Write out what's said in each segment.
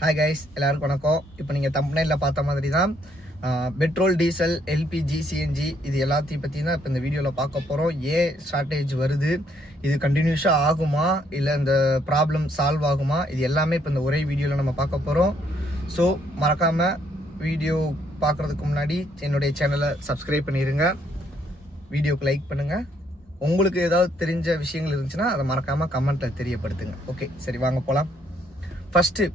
Hi guys, எல்லாருக்கும் வணக்கம். இப்போ நீங்கள் தம்பனையில் பார்த்த மாதிரி தான் பெட்ரோல், டீசல், எல்பிஜி, சிஎன்ஜி இது எல்லாத்தையும் பற்றி தான் இப்போ இந்த வீடியோவில் பார்க்க போகிறோம். ஏன் ஷார்ட்டேஜ் வருது, இது கண்டினியூஸாக ஆகுமா இல்லை இந்த ப்ராப்ளம் சால்வ் ஆகுமா, இது எல்லாமே இப்போ இந்த ஒரே வீடியோவில் நம்ம பார்க்க போகிறோம். ஸோ மறக்காமல் வீடியோ பார்க்குறதுக்கு முன்னாடி என்னுடைய சேனலை சப்ஸ்கிரைப் பண்ணிடுங்க, வீடியோக்கு லைக் பண்ணுங்கள். உங்களுக்கு ஏதாவது தெரிஞ்ச விஷயங்கள் இருந்துச்சுன்னா அதை மறக்காமல் கமெண்ட்டில் தெரியப்படுத்துங்க. ஓகே, சரி வாங்க போகலாம். ஃபஸ்ட்டு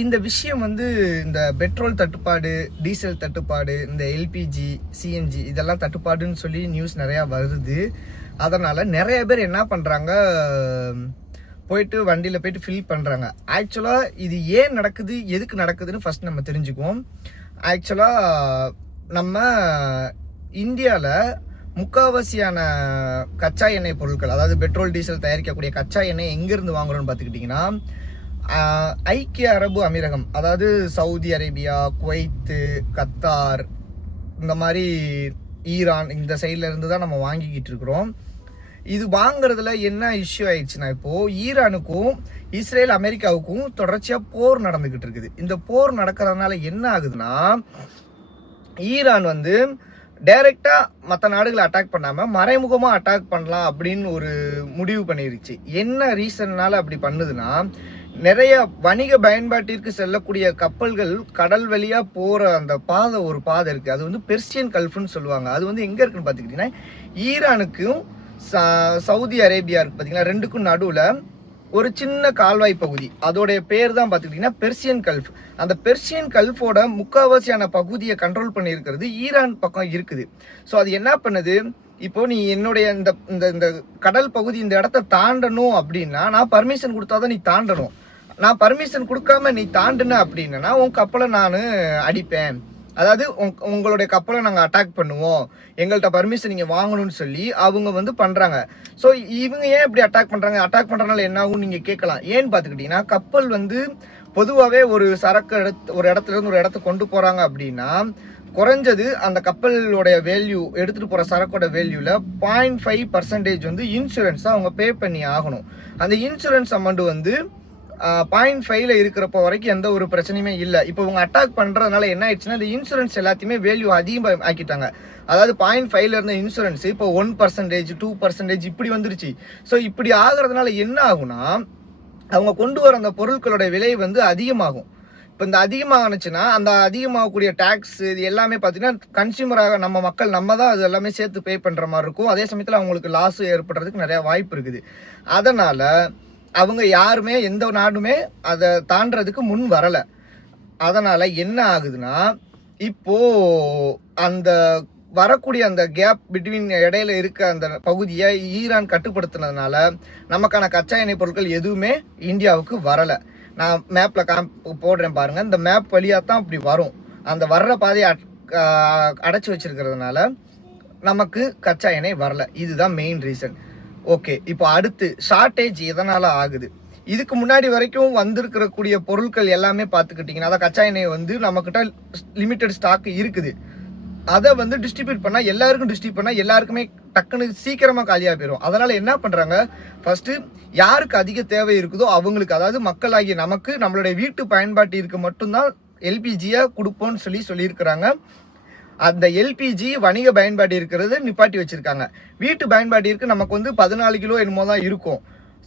இந்த விஷயம் இந்த பெட்ரோல் தட்டுப்பாடு, டீசல் தட்டுப்பாடு, இந்த எல்பிஜி, சிஎன்ஜி இதெல்லாம் தட்டுப்பாடுன்னு சொல்லி நியூஸ் நிறையா வருது. அதனால் நிறைய பேர் என்ன பண்ணுறாங்க, போயிட்டு வண்டியில் போயிட்டு ஃபில் பண்ணுறாங்க. ஆக்சுவலாக இது ஏன் நடக்குது, எதுக்கு நடக்குதுன்னு ஃபஸ்ட் நம்ம தெரிஞ்சுக்குவோம். ஆக்சுவலாக நம்ம இந்தியாவில் முக்கால்வாசியான கச்சா எண்ணெய் பொருட்கள், அதாவது பெட்ரோல், டீசல் தயாரிக்கக்கூடிய கச்சா எண்ணெய் எங்கேருந்து வாங்குறோன்னு பார்த்துக்கிட்டிங்கன்னா ஐக்கிய அரபு அமீரகம், அதாவது சவுதி அரேபியா, குவைத்து, கத்தார், இந்த மாதிரி ஈரான், இந்த சைடில் இருந்து தான் நம்ம வாங்கிக்கிட்டு இருக்கிறோம். இது வாங்குறதுல என்ன இஷ்யூ ஆயிடுச்சுன்னா, இப்போது ஈரானுக்கும் இஸ்ரேல் அமெரிக்காவுக்கும் தொடர்ச்சியாக போர் நடந்துக்கிட்டு இருக்குது. இந்த போர் நடக்கிறதுனால என்ன ஆகுதுன்னா, ஈரான் டைரெக்டாக மற்ற நாடுகளை அட்டாக் பண்ணாமல் மறைமுகமாக அட்டாக் பண்ணலாம் அப்படின்னு ஒரு முடிவு பண்ணிருச்சு. என்ன ரீசன்னால அப்படி பண்ணுதுன்னா, நிறைய வணிக பயன்பாட்டிற்கு செல்லக்கூடிய கப்பல்கள் கடல் வழியா போற அந்த பாதை, ஒரு பாதை இருக்கு. அது பெர்சியன் கல்ஃப்னு சொல்லுவாங்க. அது எங்க இருக்குன்னு பாத்துக்கிட்டீங்கன்னா, ஈரானுக்கும் சவுதி அரேபியா இருக்கு பாத்தீங்களா, ரெண்டுக்கும் நடுவுல ஒரு சின்ன கால்வாய் பகுதி, அதோடைய பேர் தான் பாத்துக்கிட்டீங்கன்னா பெர்சியன் கல்ஃப். அந்த பெர்சியன் கல்ஃபோட முக்கால்வாசியான பகுதியை கண்ட்ரோல் பண்ணி இருக்கிறது ஈரான் பக்கம் இருக்குது. ஸோ அது என்ன பண்ணுது, இப்போ நீ என்னுடைய இந்த இந்த கடல் பகுதி, இந்த இடத்த தாண்டணும் அப்படின்னா நான் பர்மிஷன் கொடுத்தாதான் நீ தாண்டணும். நான் பர்மிஷன் கொடுக்காம நீ தாண்டுன அப்படின்னா உன் கப்பலை நான் அடிப்பேன், அதாவது உங்களுடைய கப்பலை நாங்கள் அட்டாக் பண்ணுவோம், எங்கள்கிட்ட பர்மிஷன் நீங்கள் வாங்கணும்னு சொல்லி அவங்க பண்ணுறாங்க. ஸோ இவங்க ஏன் இப்படி அட்டாக் பண்ணுறாங்க, அட்டாக் பண்ணுறதுனால என்ன ஆகும் நீங்கள் கேட்கலாம். ஏன்னு பார்த்துக்கிட்டிங்கன்னா, கப்பல் பொதுவாகவே ஒரு சரக்கு ஒரு இடத்துல இருந்து ஒரு இடத்துக்கு கொண்டு போகிறாங்க அப்படின்னா குறைஞ்சது அந்த கப்பலோடைய வேல்யூ, எடுத்துகிட்டு போகிற சரக்கோட வேல்யூவில் 0.5% இன்சூரன்ஸாக அவங்க பே பண்ணி ஆகணும். அந்த இன்சூரன்ஸ் அமௌண்ட் 0.5 இருக்கிறப்ப வரைக்கும் எந்த ஒரு பிரச்சனையுமே இல்லை. இப்போ இவங்க அட்டாக் பண்ணுறதுனால என்ன ஆயிடுச்சுன்னா, இந்த இன்சூரன்ஸ் எல்லாத்தையுமே வேல்யூ அதிகமாக ஆக்கிட்டாங்க. அதாவது 0.5 இருந்த இன்சூரன்ஸ் இப்போ 1%, 2% இப்படி வந்துருச்சு. ஸோ இப்படி ஆகுறதுனால என்ன ஆகும்னா, அவங்க கொண்டு வர அந்த பொருட்களோட விலை அதிகமாகும். இப்போ இந்த அதிகமாகனுச்சுன்னா அந்த அதிகமாகக்கூடிய டேக்ஸ் இது எல்லாமே பார்த்தீங்கன்னா கன்சியூமராக நம்ம மக்கள் நம்ம தான் அது எல்லாமே சேர்த்து பே பண்ணுற மாதிரி இருக்கும். அதே சமயத்தில் அவங்களுக்கு லாஸ் ஏற்படுறதுக்கு நிறையா வாய்ப்பு இருக்குது. அதனால் அவங்க யாருமே, எந்த நாடுமே அதை தாண்டறதுக்கு முன் வரலை. அதனால் என்ன ஆகுதுன்னா, இப்போ அந்த வரக்கூடிய அந்த கேப் பிட்வீன் இடையில இருக்க அந்த பகுதியை ஈரான் கட்டுப்படுத்தினதுனால நமக்கான கச்சா எண்ணெய் பொருட்கள் எதுவுமே இந்தியாவுக்கு வரலை. நான் மேப்பில் போடுறேன் பாருங்க, இந்த மேப் வழியாக தான் இப்படி வரும். அந்த வர்ற பாதையை அடைச்சி வச்சிருக்கிறதுனால நமக்கு கச்சா எண்ணெய் வரல. இதுதான் மெயின் ரீசன். ஓகே, இப்போ அடுத்து ஷார்ட்டேஜ் எதனால ஆகுது. இதுக்கு முன்னாடி வரைக்கும் வந்திருக்கக்கூடிய பொருட்கள் எல்லாமே பார்த்துக்கிட்டிங்கன்னா, அதான் கச்சா எண்ணெய் நம்மக்கிட்ட லிமிட்டட் ஸ்டாக் இருக்குது. அதை டிஸ்ட்ரிபியூட் பண்ணால் எல்லாருக்கும் டிஸ்ட்ரிபியூட் பண்ணால் எல்லாருக்குமே டக்குன்னு சீக்கிரமாக காலியாக போயிடும். அதனால் என்ன பண்ணுறாங்க, ஃபஸ்ட்டு யாருக்கு அதிக தேவை இருக்குதோ அவங்களுக்கு, அதாவது மக்களாகிய நமக்கு, நம்மளுடைய வீட்டு பயன்பாட்டிற்கு மட்டும்தான் எல்பிஜியை கொடுப்போம்னு சொல்லியிருக்கிறாங்க. அந்த எல்பிஜி வணிக பயன்பாடு இருக்கிறது நிப்பாட்டி வச்சிருக்காங்க. வீட்டு பயன்பாட்டிற்கு நமக்கு 14 கிலோ என்னமோ தான் இருக்கும்,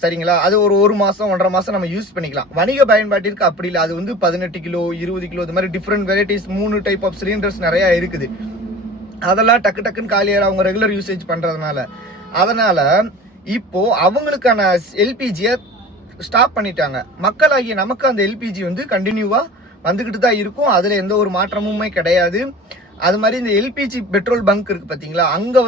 சரிங்களா. அது ஒரு மாதம் 1.5 மாதம் நம்ம யூஸ் பண்ணிக்கலாம். வணிக பயன்பாட்டிற்கு அப்படி இல்லை, அது 18 கிலோ, 20 கிலோ, இது மாதிரி different varieties 3 type of cylinders நிறையா இருக்குது. அதெல்லாம் டக்குன்னு காலியாக அவங்க ரெகுலர் யூசேஜ் பண்ணுறதுனால. அதனால் இப்போது அவங்களுக்கான எல்பிஜியை ஸ்டாப் பண்ணிட்டாங்க. மக்களாகிய நமக்கு அந்த எல்பிஜி கண்டினியூவாக வந்துக்கிட்டு தான் இருக்கும். அதில் எந்த ஒரு மாற்றமுமே கிடையாது. அது மாதிரி இந்த எல்பிஜி பெட்ரோல் பங்க் இருக்குது பார்த்தீங்களா, அங்கே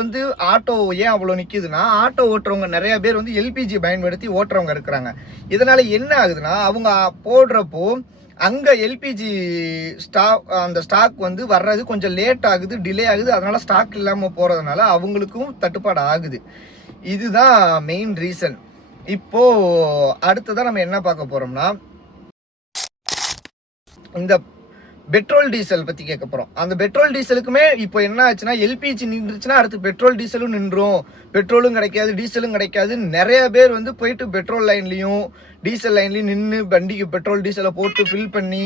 ஆட்டோ ஏன் அவ்வளோ நிற்கிதுன்னா, ஆட்டோ ஓட்டுறவங்க நிறைய பேர் எல்பிஜி பயன்படுத்தி ஓட்டுறவங்க இருக்கிறாங்க. இதனால் என்ன ஆகுதுன்னா, அவங்க போடுறப்போ அங்கே எல்பிஜி அந்த ஸ்டாக் வர்றது கொஞ்சம் லேட் ஆகுது, டிலே ஆகுது. அதனால் ஸ்டாக் இல்லாமல் போகிறதுனால அவங்களுக்கும் தட்டுப்பாடு ஆகுது. இதுதான் மெயின் ரீசன். இப்போது அடுத்ததான் நம்ம என்ன பார்க்க போகிறோம்னா, இந்த பெட்ரோல் டீசல் பத்தி கேட்க போறோம். அந்த பெட்ரோல் டீசலுக்குமே இப்போ என்ன ஆச்சுன்னா, எல்பிஜி நின்றுச்சுன்னா அடுத்து பெட்ரோல் டீசலும் நின்றும், பெட்ரோலும் கிடைக்காது, டீசலும் கிடைக்காது. நிறைய பேர் வந்து போயிட்டு பெட்ரோல் லைன்லயும் டீசல் லைன்லயும் நின்று வண்டிக்கு பெட்ரோல் டீசலை போட்டு ஃபில் பண்ணி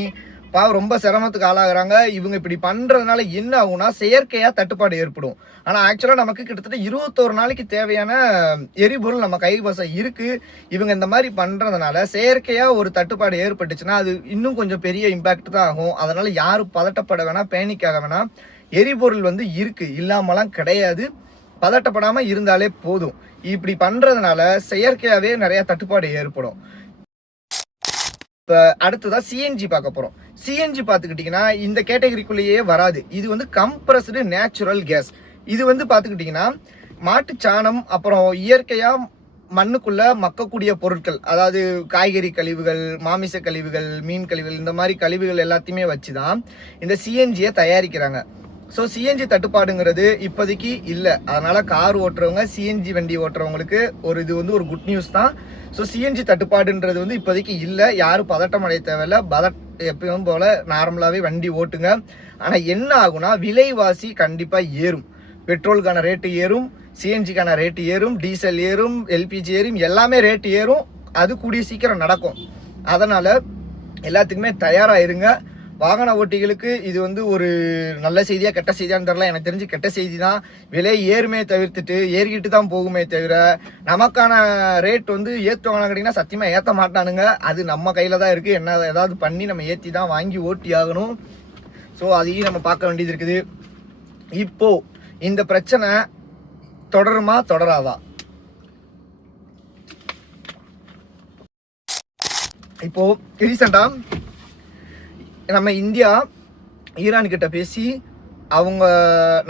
ரொம்ப சிரமத்துக்கு ஆளாகிறாங்க. இவங்க இப்படி பண்றதுனால என்ன ஆகும்னா, செயற்கையா தட்டுப்பாடு ஏற்படும். ஆனா ஆக்சுவலா நமக்கு கிட்டத்தட்ட 21 நாளைக்கு தேவையான எரிபொருள் நம்ம கைவசம் இருக்கு. இவங்க இந்த மாதிரி பண்றதுனால செயற்கையா ஒரு தட்டுப்பாடு ஏற்பட்டுச்சுன்னா அது இன்னும் கொஞ்சம் பெரிய இம்பாக்ட் தான் ஆகும். அதனால யாரும் பதட்டப்பட வேணாம், பேனிக் ஆக வேணாம். எரிபொருள் வந்து இருக்கு, இல்லாமலாம் கிடையாது. பதட்டப்படாம இருந்தாலே போதும். இப்படி பண்றதுனால செயற்கையாவே நிறைய தட்டுப்பாடு ஏற்படும். இப்போ அடுத்ததா சிஎன்ஜி பார்க்க போறோம். சிஎன்ஜி பார்த்துக்கிட்டிங்கன்னா இந்த கேட்டகரிக்குள்ளேயே வராது. இது வந்து கம்ப்ரஸ்டு நேச்சுரல் கேஸ். இது வந்து பார்த்துக்கிட்டிங்கன்னா மாட்டு சாணம், அப்புறம் இயற்கையா மண்ணுக்குள்ள மக்கக்கூடிய பொருட்கள், அதாவது காய்கறி கழிவுகள், மாமிச கழிவுகள், மீன் கழிவுகள், இந்த மாதிரி கழிவுகள் எல்லாத்தையுமே வச்சுதான் இந்த சிஎன்ஜியை தயாரிக்கிறாங்க. ஸோ சிஎன்ஜி தட்டுப்பாடுங்கிறது இப்போதைக்கு இல்லை. அதனால கார் ஓட்டுறவங்க, சிஎன்ஜி வண்டி ஓட்டுறவங்களுக்கு இது வந்து ஒரு குட் நியூஸ் தான். ஸோ சிஎன்ஜி தட்டுப்பாடுன்றது வந்து இப்போதைக்கு இல்லை. யாரும் பதட்டம் அடைய தேவையில்லை. எப்பயும் போல நார்மலாகவே வண்டி ஓட்டுங்க. ஆனால் என்ன ஆகுனா, விலைவாசி கண்டிப்பாக ஏறும். பெட்ரோலுக்கான ரேட்டு ஏறும், சிஎன்ஜிக்கான ரேட்டு ஏறும், டீசல் ஏறும், எல்பிஜி ஏறும், எல்லாமே ரேட்டு ஏறும். அது கூடிய சீக்கிரம் நடக்கும். அதனால் எல்லாத்துக்குமே தயாராக இருங்க. வாகன ஓட்டிகளுக்கு இது வந்து ஒரு நல்ல செய்தியா கெட்ட செய்தியான்னு தெரியல. எனக்கு தெரிஞ்சு கெட்ட செய்தி தான். விலை ஏறுமே தவிர்த்துட்டு ஏறிக்கிட்டு தான் போகுமே தவிர நமக்கான ரேட் வந்து ஏற்றுவாங்கன்னு கேட்டிங்கன்னா சத்தியமாக ஏற்ற மாட்டானுங்க. அது நம்ம கையில் தான் இருக்குது. என்ன ஏதாவது பண்ணி நம்ம ஏற்றி தான் வாங்கி ஓட்டி ஆகணும். ஸோ அதையும் நம்ம பார்க்க வேண்டியது இருக்குது. இப்போ இந்த பிரச்சனை தொடருமா தொடராதா? இப்போ ரீசெண்டா நம்ம இந்தியா ஈரான் கிட்ட பேசி அவங்க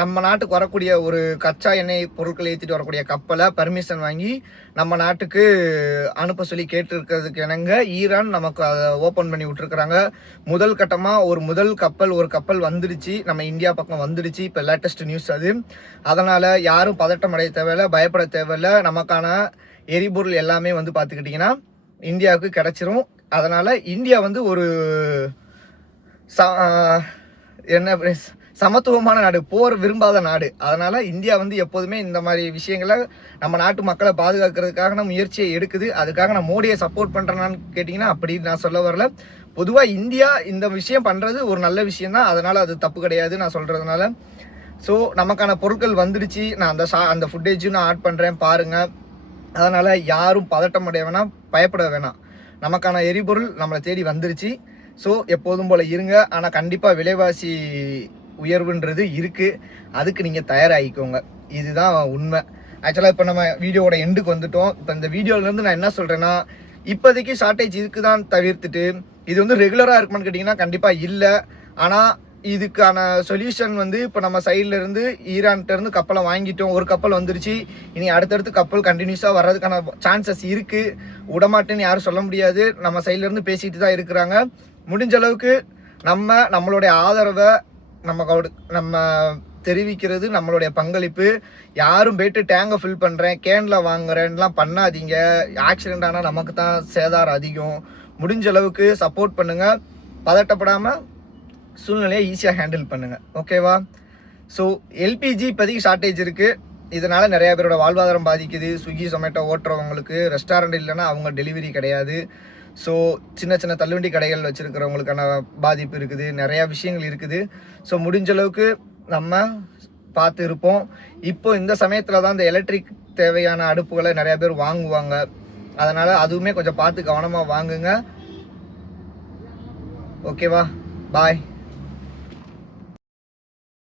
நம்ம நாட்டுக்கு வரக்கூடிய ஒரு கச்சா எண்ணெய் பொருட்களை ஏற்றிட்டு வரக்கூடிய கப்பலை பர்மிஷன் வாங்கி நம்ம நாட்டுக்கு அனுப்ப சொல்லி கேட்டுருக்கிறதுக்கு இணங்க ஈரான் நமக்கு அதை ஓப்பன் பண்ணி விட்டுருக்குறாங்க. முதல் கட்டமாக ஒரு கப்பல் வந்துடுச்சு, நம்ம இந்தியா பக்கம் வந்துடுச்சு. இப்போ லேட்டஸ்ட் நியூஸ் அது. அதனால் யாரும் பதட்டம் அடைய தேவையில்லை, பயப்பட தேவையில்லை. நமக்கான எரிபொருள் எல்லாமே வந்து பார்த்துக்கிட்டிங்கன்னா இந்தியாவுக்கு கிடச்சிரும். அதனால் இந்தியா வந்து ஒரு சமத்துவமான நாடு, போர் விரும்பாத நாடு. அதனால இந்தியா வந்து எப்போதுமே இந்த மாதிரி விஷயங்களை நம்ம நாட்டு மக்களை பாதுகாக்கிறதுக்காக முயற்சியை எடுக்குது. அதுக்காக நான் மோடியை சப்போர்ட் பண்றேன்னு கேட்டீங்கன்னா அப்படி நான் சொல்ல வரல. பொதுவா இந்தியா இந்த விஷயம் பண்றது ஒரு நல்ல விஷயம் தான். அதனால அது தப்பு கிடையாது நான் சொல்றதுனால. ஸோ நமக்கான பொருட்கள் வந்துடுச்சு. நான் அந்த ஃபுட்டேஜும் நான் ஆட் பண்றேன், பாருங்க. அதனால யாரும் பதட்டம் அடைய வேணாம், பயப்பட வேணாம். நமக்கான எரிபொருள் நம்மளை தேடி வந்துருச்சு. ஸோ எப்போதும் போல் இருங்க. ஆனால் கண்டிப்பாக விலைவாசி உயர்வுன்றது இருக்குது. அதுக்கு நீங்கள் தயாராகிக்கோங்க. இதுதான் உண்மை. ஆக்சுவலாக இப்போ நம்ம வீடியோவோட எண்டுக்கு வந்துட்டோம். இப்போ இந்த வீடியோலேருந்து நான் என்ன சொல்கிறேன்னா, இப்போதைக்கு ஷார்ட்டேஜ் இருக்குதான் தவிர்த்துட்டு இது வந்து ரெகுலராக இருக்குமான்னு கேட்டிங்கன்னா கண்டிப்பாக இல்லை. ஆனால் இதுக்கான சொல்யூஷன் வந்து இப்போ நம்ம சைடில் இருந்து ஈரான்கிட்டருந்து கப்பலை வாங்கிட்டோம். ஒரு கப்பல் வந்துருச்சு. இனி அடுத்தடுத்து கப்பல் கண்டினியூஸாக வர்றதுக்கான சான்சஸ் இருக்குது. விடமாட்டேன்னு யாரும் சொல்ல முடியாது. நம்ம சைட்லேருந்து பேசிட்டு தான் இருக்கிறாங்க. முடிஞ்ச அளவுக்கு நம்மளுடைய ஆதரவை நம்ம தெரிவிக்கிறது நம்மளுடைய பங்களிப்பு. யாரும் போயிட்டு டேங்கை ஃபில் பண்ணுறேன், கேனில் வாங்குறேன்லாம் பண்ணாதீங்க. ஆக்சிடென்ட் ஆனால் நமக்கு தான் சேதாரம் அதிகம். முடிஞ்ச அளவுக்கு சப்போர்ட் பண்ணுங்கள். பதட்டப்படாமல் சூழ்நிலையை ஈஸியாக ஹேண்டில் பண்ணுங்கள். ஓகேவா? ஸோ எல்பிஜி இப்போதைக்கு ஷார்ட்டேஜ் இருக்குது. இதனால் நிறையா பேரோட வாழ்வாதாரம் பாதிக்குது. ஸ்விக்கி ஜொமேட்டோ ஓட்டுறவங்களுக்கு ரெஸ்டாரண்ட் இல்லைன்னா அவங்க டெலிவரி கிடையாது. ஸோ சின்ன சின்ன தள்ளுவண்டி கடைகள் வச்சுருக்கிறவங்களுக்கான பாதிப்பு இருக்குது. நிறையா விஷயங்கள் இருக்குது. ஸோ முடிஞ்ச அளவுக்கு நம்ம பார்த்து இருப்போம். இப்போ இந்த சமயத்தில் தான் இந்த எலக்ட்ரிக் தேவையான அடுப்புகளை நிறையா பேர் வாங்குவாங்க. அதனால் அதுவுமே கொஞ்சம் பார்த்து கவனமாக வாங்குங்க. ஓகேவா? பாய்.